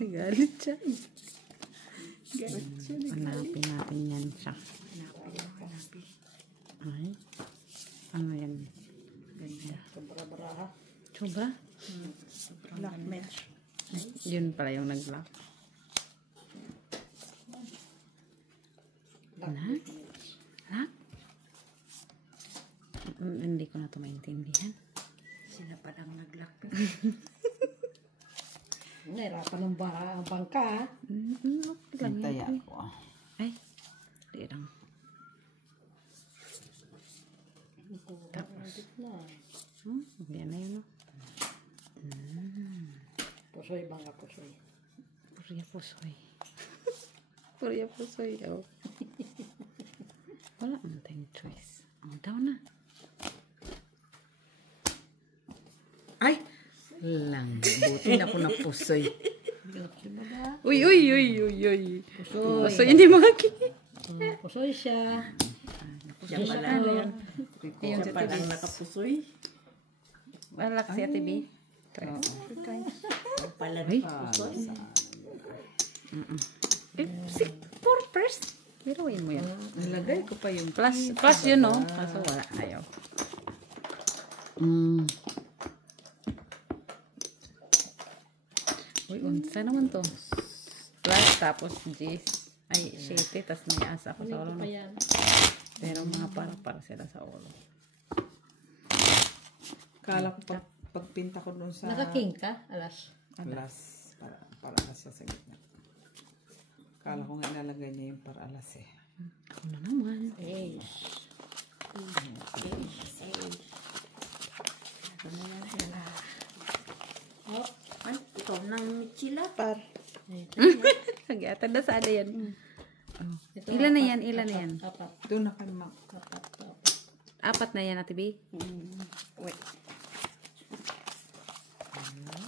Nagalit siya. Galit siya. Hanapin natin yan siya. Hanapin. Ay. Ano yan? Ganda. Sobra-bra ha. Sobra? Black match. Yun pala yung nag-lock. Na? Lock? Hindi ko na ito maintindihan. Sila palang nag-lock. Nahirapan ng bangka ha. Okay lang Hintay yan. ako. Ay. Di lang. Tapos. Na. Yan na yun. No? Pusoy, bangka pusoy. Purya pusoy. Purya pusoy. Oh. Wala ang tayong choice. Ang daw na. Ay! Lang. Buti na ako na pusoy. Uy, uy, uy, uy, uy. Pusoy. Pusoy hindi maki. Pusoy siya. Siya palang. Ayun, Siya si palang TV. nakapusoy. Malak si Ate B. Palang Ay. nakapusoy. For first. Biruin mo yan. Nalagay ko pa yung Plus yun, no? Kaso wala. Ayaw. Uy, unsa naman to? Plus, tapos G's. Ay, shitty. Tapos may asa ko sa ulo. Ano No? pa yan? Pero mga para sila sa ulo. Kala ko pagpinta ko dun sa Naka-king ka? Alas. alas. Para alas sa gitna. Kala ko nga ilalagay niya yung para alas eh. Ako na naman. Ace. Oh, ay, ikaw nang Michila. Par. Nagyata na sa ada yan. Ilan na yan? Ilan na yan? Apat. Doon na kayo Apat. Apat na yan, Ate B? Wait.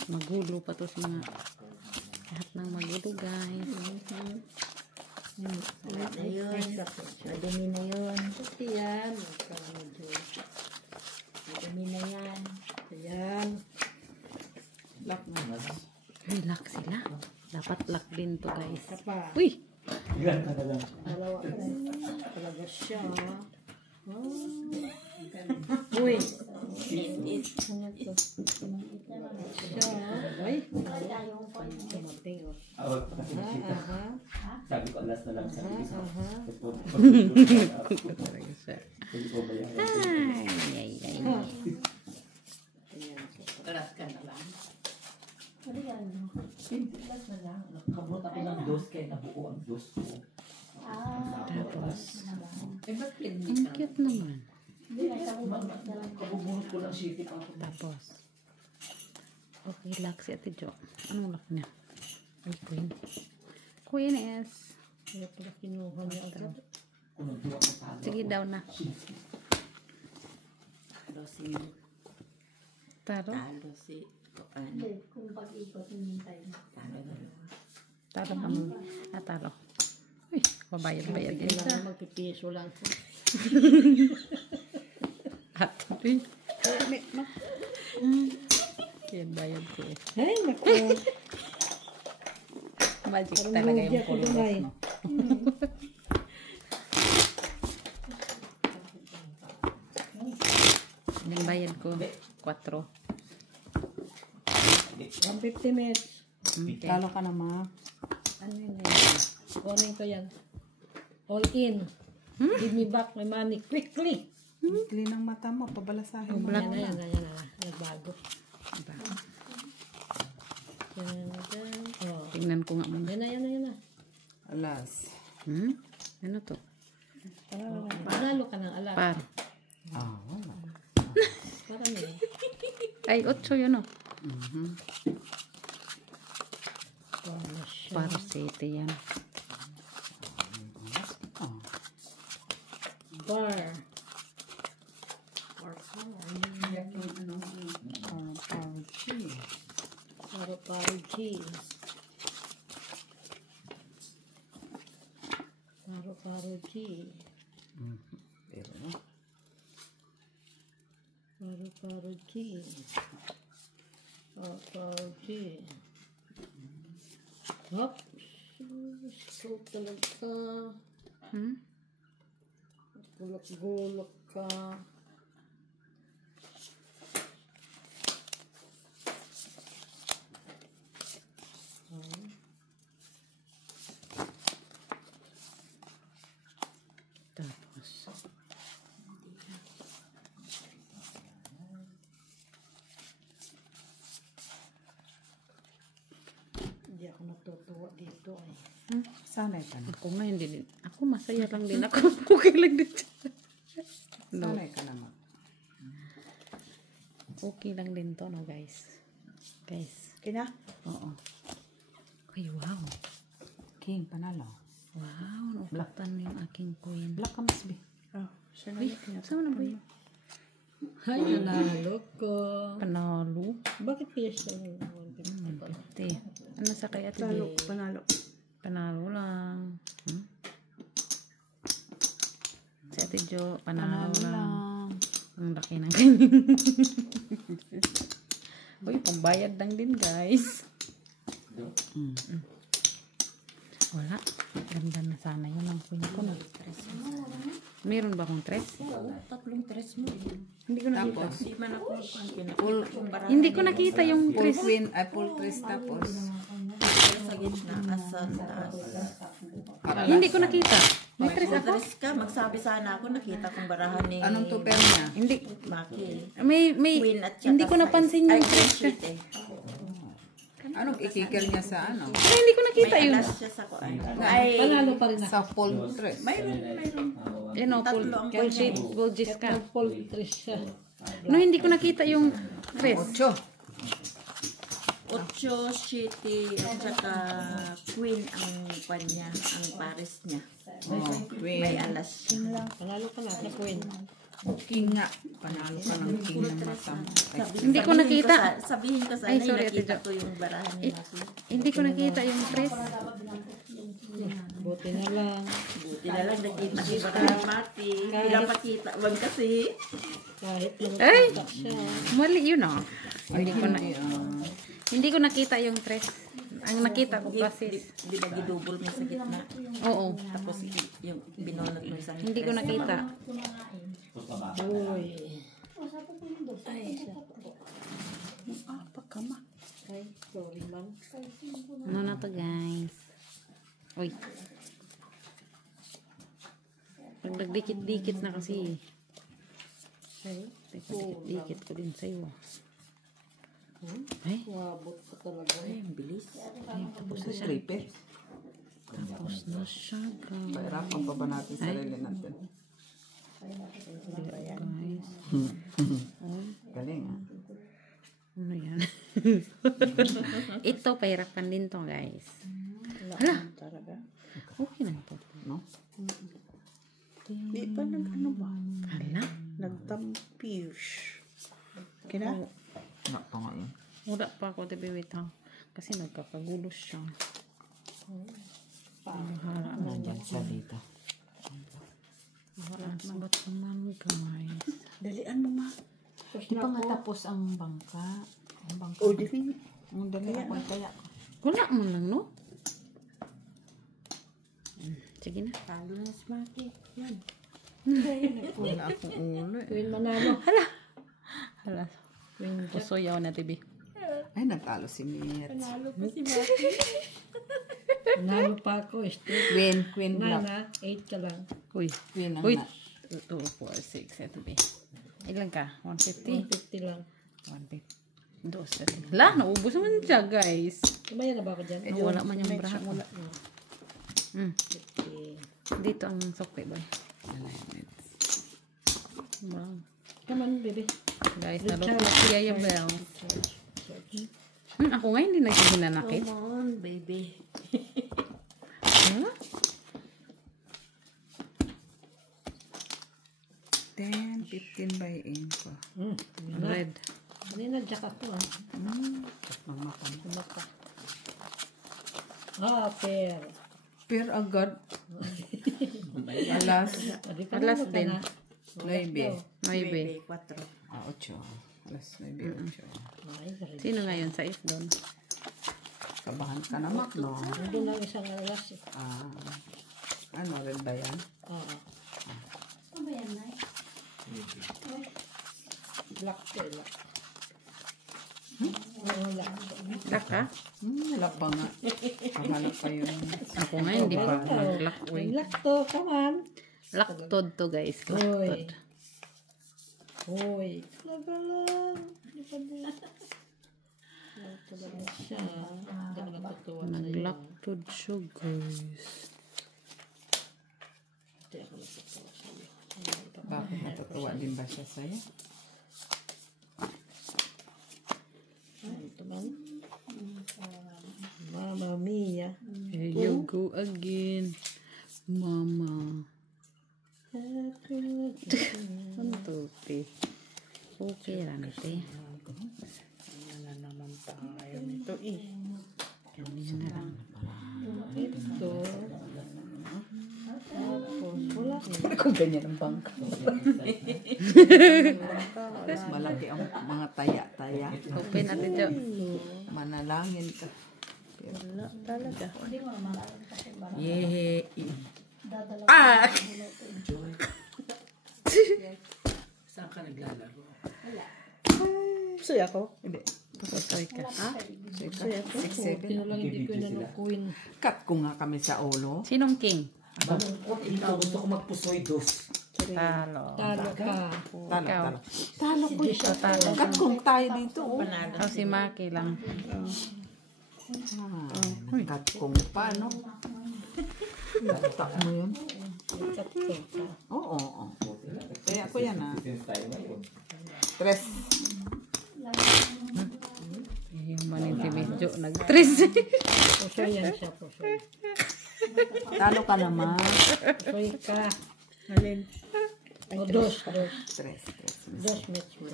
Magulo pa to sa mga lahat ng magulo, guys. Ayun. Madumi na yun. Puti yan. Madumi na yan. Ayan. lock na. Ay, lock sila. Dapat lock din to, guys. Isa pa. Uy! Ilan ka na lang. Dalawa. Talaga siya. Uy. Ano to? Siya. Ay. Tumating oh. Aha. Sabi ko, alas na lang sa isa. Aha. Talaga siya. Hindi ko ba yan? Ay. Alas ka na lang. Hindi, alas na lang. Nakabot ako ng dos kaya nabuo ang dos ko. Tapos, Eh, ba't ang pinag cute naman. Kabubunot ko lang shitty pa ako. Tapos, okay, lock si Ate Jo. Anong lock niya? Ay, Queen. Queen is. Kaya pala kinuha niya agad. Kung nagduwa ko talo. Sige daw na. Talo si Taro. Talo si ano? Kung pag-ikot hinintay mo. Talo na lang. Taro ka mo. Taro. Uy, babayad-bayad din siya. Kailangan magpipiso lang. At, uy. Yan bayad ko eh. Ay, naku. Magic Parang talaga lugi yung ako pulot, dun ay. no? Yung bayad ko, 4. 150 minutes. Okay. Talo ka na ma. Ano yun yan? Kunin ko yan. All in. Give me back my money quickly. Clean ang mata mo. Pabalasahin mo. Black Yan na. Nagbago. Diba? Yan. Oh. Tingnan ko nga muna. Yan na. Alas. Ano to? Panalo ka ng alas. Par. Wala. Parang yun. Ay, 8 yun o. Ano siya? Par city yan. Bar. Para cheese. Paru-paru-G. Pero, no? Paru-paru-G. Paru-paru-G. Hop. Ikaw talaga. Gulak-gulak ka. Tapos, Hindi ako natutuwa dito ay. Sanay ka na. ako nga hindi din. Ako masaya lang din ako. Okay lang din siya. Sanay ka naman. Okay lang din to, no, guys. Guys. Kina? Oo. Ay, wow. King, panalo. Wow, naupatan mo yung aking queen. Black ka mas, be. Oh, siya na Uy, saan na ba yun? Ay, nanalo ko. Panalo. Bakit kaya siya? Ate, ano sa kay ate? Panalo, B? panalo. Panalo lang. Si ate Jo, panalo lang. Ang laki ng Uy, pambayad lang din, guys. Wala. Ganda na sana yun ang queen ko. No? Meron ba akong tres? Tatlong tres mo. Hindi ko nakita. Di man ako nakita yung barahan. Hindi ko nakita yung Full tres. queen, ay full tres tapos. Sa gitna, asa taas. Hindi ko nakita. May tres ako. Tres ka, magsabi sana ako, nakita kong barahan ni Anong tupel niya? Hindi. Maki. May, Queen at hindi ko saka napansin size. yung Ay, tres ka. sheet eh. Anong ikikil niya sa ano? Pero hindi ko nakita May yung... alas siya sa kuan. Ay, Panalo pa rin ako. Sa full tres. mayroon. Yan o, Tatlo ang full sheet, gold gis ka. Full tres siya. No, hindi ko nakita yung tres. Ocho. 8, 7, at saka queen ang kuan niya, ang pares niya. Oh, May queen. alas. Panalo ka na sa queen. King nga. Panalo ka ng king ng matam. Ay, Hindi ko nakita. Sabihin ko sana, Ay, sorry, Ate nakita Jo. ko yung barahan ni Maki. Hindi ko nakita yung tres. Buti na lang. Buti na lang nakita ko yung barahan ni Maki. Dapat kita. Wag kasi. Kahit Ay! lumagpak siya. Mali yun o. Hindi ko nakita yung tres. Ang nakita ko kasi... Di ba gidouble mo sa gitna? Oo. Tapos yung binunot mo sa Hindi ko nakita. Uy. Pagkama. Ay, sorry man. Ano na to, guys? Uy. Pag nagdikit-dikit na kasi. Ay, Dikit-dikit ko din sa'yo. Ay, wabot ka talaga. Ay, ang bilis. tapos na siya. tripe. Tapos na siya, guys. Pahirapan pa ba natin sarili natin? Guys. Galing ah. Ano yan? Ito, pahirapan din to, guys. Hala. Okay na to. No? Di pa nag-ano ba? Hala. Nagtampish. Kina? Nga pa nga yun. Wala pa ako, tabi, wait ha. Kasi nagkakagulos siya. Bahala na. Nandyan siya dito. Bahala na. Ba't naman, guys? Dalian mo ma. Di pa nga tapos ang bangka. Ang bangka. O, dali. Ang dali ako kaya. Wala mo lang, no? Sige na. Talo na si Maki. Yan. Wala akong ulo eh. Queen manalo. Hala. Pusoyaw na, tibi. Ay, natalo si Mir. Talo pa si Maki. Nanalo pa ako. Queen, queen black. Nana, 8 ka lang. Uy. Queen ang Uy. na. 2, 4, 6, 7, 8. Ilan ka? 150? 150 lang. 150. 2, 3. Hala, naubos naman siya, guys. Kumaya na ba ako dyan? Wala man yung braha. Dito ang sokpe, boy. Wow. Come on, baby. Guys, naloko na si Yaya Bell. Ako nga hindi naghihinanakit. Come on, baby. Huh? 10, 15 by 8 pa. Red. Kanina, jack ako ah. Mamakan. Kumaka. Ah, pair. Pero agad. Alas din. 9. 9. 4. 8. Alas 9, 8. Sino ngayon sa doon? Kabahan ka naman, no? Doon lang isang alas eh. Ano rin ba yan? Oo. Ano ba yan, Nay? Black to black. Oo, black to. Lock ka? Wala pa nga. Kahanap pa yun. Ako nga hindi pa mag-lock. Black to, come on. Lactod to guys. Hoy. Lactod. Hoy. Talaga lang. Hindi pa din. Talaga siya. Hindi naman natutuwa sa'yo. Nag-lactod siya guys. Hindi ako natutuwa sa'yo. Bakit natutuwa din ba siya sa'yo? Ito man. Mama Mia. Here you go again. Mama. Ano to, te? Okay lang, te. Wala naman tayo nito eh. Ganyan na lang. Ito. Tapos wala eh. Kung ganyan ang bangka. Mas malaki ang mga taya-taya. Open natin, Jo. Manalangin ka. Wala talaga. Hindi mo naman alam kasi ba? Yehe. Dadala Saan ka naglalaro? Suya ko. Hindi. Pasoy ka. Ha? Suya ko. 6-7. Tino lang hindi ko nanukuin. Cut ko nga kami sa ulo. Sinong king? Malungkot, ikaw gusto ko magpusoy dos. Talo. Talo ka. Talo. Talo ko. Talo. Cut kong tayo dito. Oh. Oh, si Maki lang. Cut kong pa, no? Tak mo yun? Kat ko. Oo. Kaya ako yan, ah. Since tayo ngayon. 3. Yung manintibidyo. Nag-tres. Puso yan siya. Puso. Talo ka naman. Pusoy ka. Alin? O, dos. 3. Dos match mo.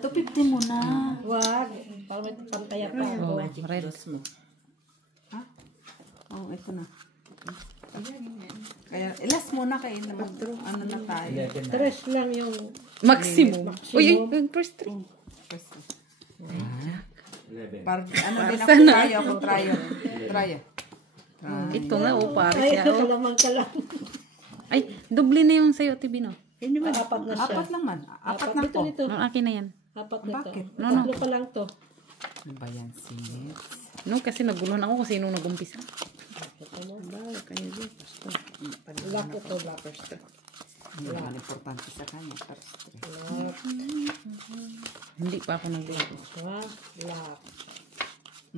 250 mo na. Wag. Para may pantaya pa ako. Oh, red. Ha? Oo, ito na. Kaya, ilas muna kayo na ano na tayo. 11 na. Tres lang yung Maximum. Uy, yung first three. 11. Par, ano din ako tayo. Tryo. Ito nga, oh, pare ay, siya. Oh. kalamang ka lang. Ay, doble na yung sa'yo, Tibino. Hindi ba? Apat na siya. 4 lang man. 4 na Dito, po. dito. Ang akin na yan. Apat na to. Bakit? No. Tatlo pa lang to. Ano ba yan, singit? No, kasi naguluhan ako kung sino nag-umpisa. Black ito, blackers to. Hindi naman importante sa kanya. First 3. Black. Hindi pa ako nag-ulo. Black.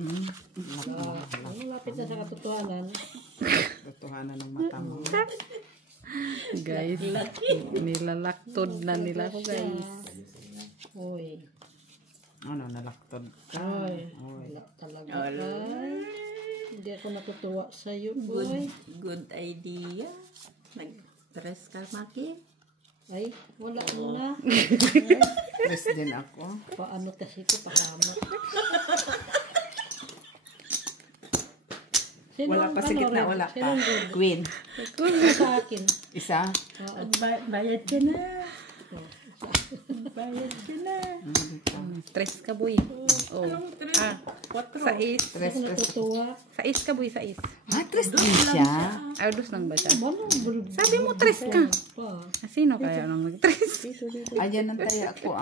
Ang lapit na sa katotohanan. Totohanan ng mata mo. Guys, nilalaktod na nila ako, guys. Uy. Ano, nalaktod ka. Ay. Wala talaga. Ay. Hindi ako natutuwa sa'yo, boy. Good idea. Nag-dress ka, Maki. Ay, wala na. Tres din ako. Paano kasi ito, pahamak. Wala pa sa gitna, wala pa. Queen. Kung sa akin. Isa. Bayad ka na. Bayad ka na. Tres ka, boy. Oh. Ah, sais. Tres. Ako natutuwa. Sais ka, boy, sais. Ah, tres din siya. Ay, dos lang ba siya? Ano? Sabi mo, tres ka. Pa. Ah, sino kaya nang nag-tres? Ayan ang taya ko.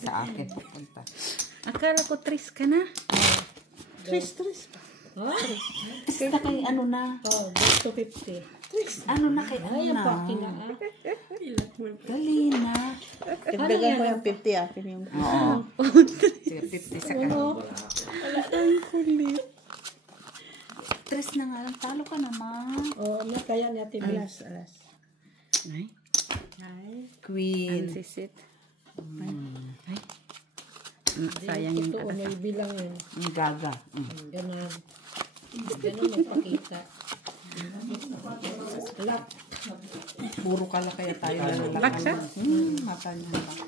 Sa akin papunta. Akala ko tres ka na. Tres pa. Ha? Basta kay ano na. Oh, just 250. Ano na kay ano Ay, ang na. paki na Dali na. Dagdagan mo yung 50 akin yung. Oo. Sige, 50 sa kanya. Tres na nga lang. Talo ka naman. Oh, ano kaya natin Alas. Ay, Queen. sisit. Ay. Sayang yung Totoo, may bilang yun. Ang gaga. Ganon. Ganon magpakita. Lock. Puro kala kaya tayo lalaki. Lock siya? Mata niya lang.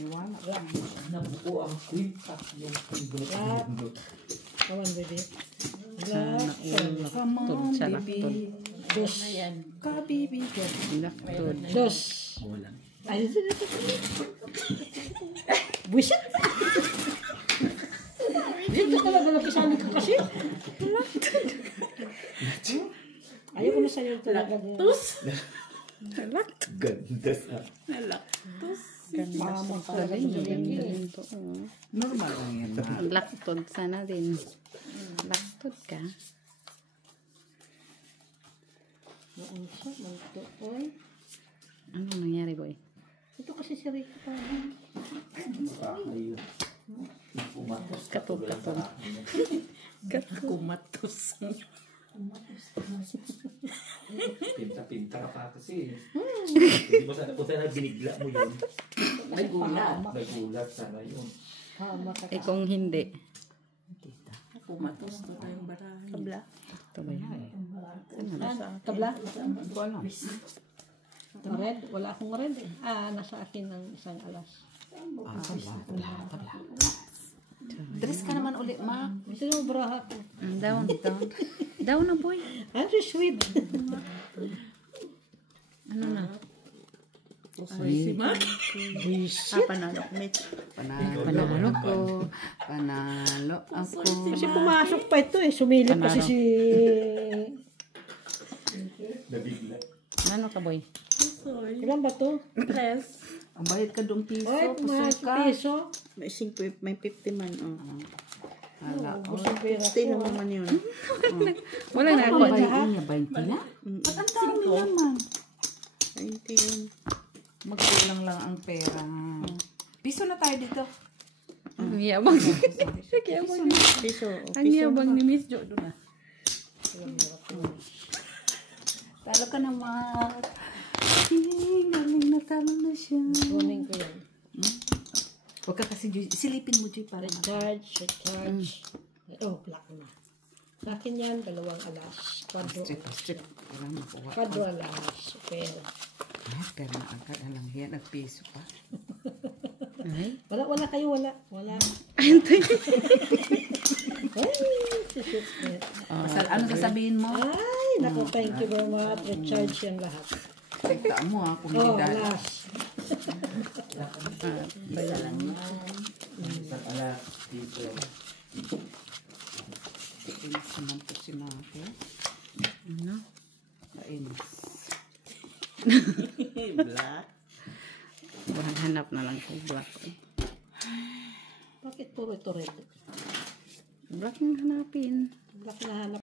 Iwala. Nabuo ang queen pack yung Lock. Come on, baby. Lock. Come on, Siya baby. laktod. Dos. Kabibigan. Laktod. Dos. Walang. Ay, buwisit. Dito talaga napisali ka kasi. Ayaw ko na sa'yo talaga. Ganda sa... Mama ka Sabi rin. niya, ganun to. Normal lang yan. Laktod sana din. Laktod ka. Ano nangyari, boy? Ito kasi si Rico pa. Ayun. Pumatos. Katog-katog. Kumatos. Pinta-pinta ka pa kasi. Hindi mo sana punta na binigla mo yun. May gulat. May gulat sana yun. Eh kung hindi. Kumatos to tayong barahan. Kabla. Ito ba yun? Tabla? Hindi ko alam. Red? Wala akong red eh. Nasa akin ng isang alas. Tabla. Dress ka naman ulit, ma. Sino braha ko? Down. Down na, boy. I'm so sweet. Ano na? Si Ma? Panalo. Panalo ko. Panalo ako. Kasi pumasok pa ito eh. Sumilip kasi si... Nabigla. Ano ka, boy? Ilan ba to? Tres. Ang bayad ka dong piso. Ay, pumasok Pusok ka. piso. May 50 man. Hala. Busog pera ko. Sino naman yun? Wala na ako. Ang bayad niya, 20 lang? Ba't ang dami naman? 20 yun. Magkulang lang ang pera. Piso na tayo dito. Ang yabang. Piso. Ang yabang ni Miss Jo doon na. Talo ka naman. Galing na talo na siya. Kunin ko yan. Huwag ka kasi, silipin mo, Joy, para Recharge. Oh, black na. Sa akin yan, dalawang alas. strip. Walang makuha. Quadro alas. Pera. Pero na agad lang yan, nagpiso pa. Ay. Wala kayo, wala. Ay, si Shit. Ano sasabihin mo? Ay, naku, thank you very much. Recharge yan lahat. Tigta mo ha, kung Oh, hindi dahil. alas. Isang alas dito. Kainis naman po si Maki. Ano? Kainis. Black. Hanap na lang ko black. Bakit puro ito red? Black yung hanapin. Black na hanap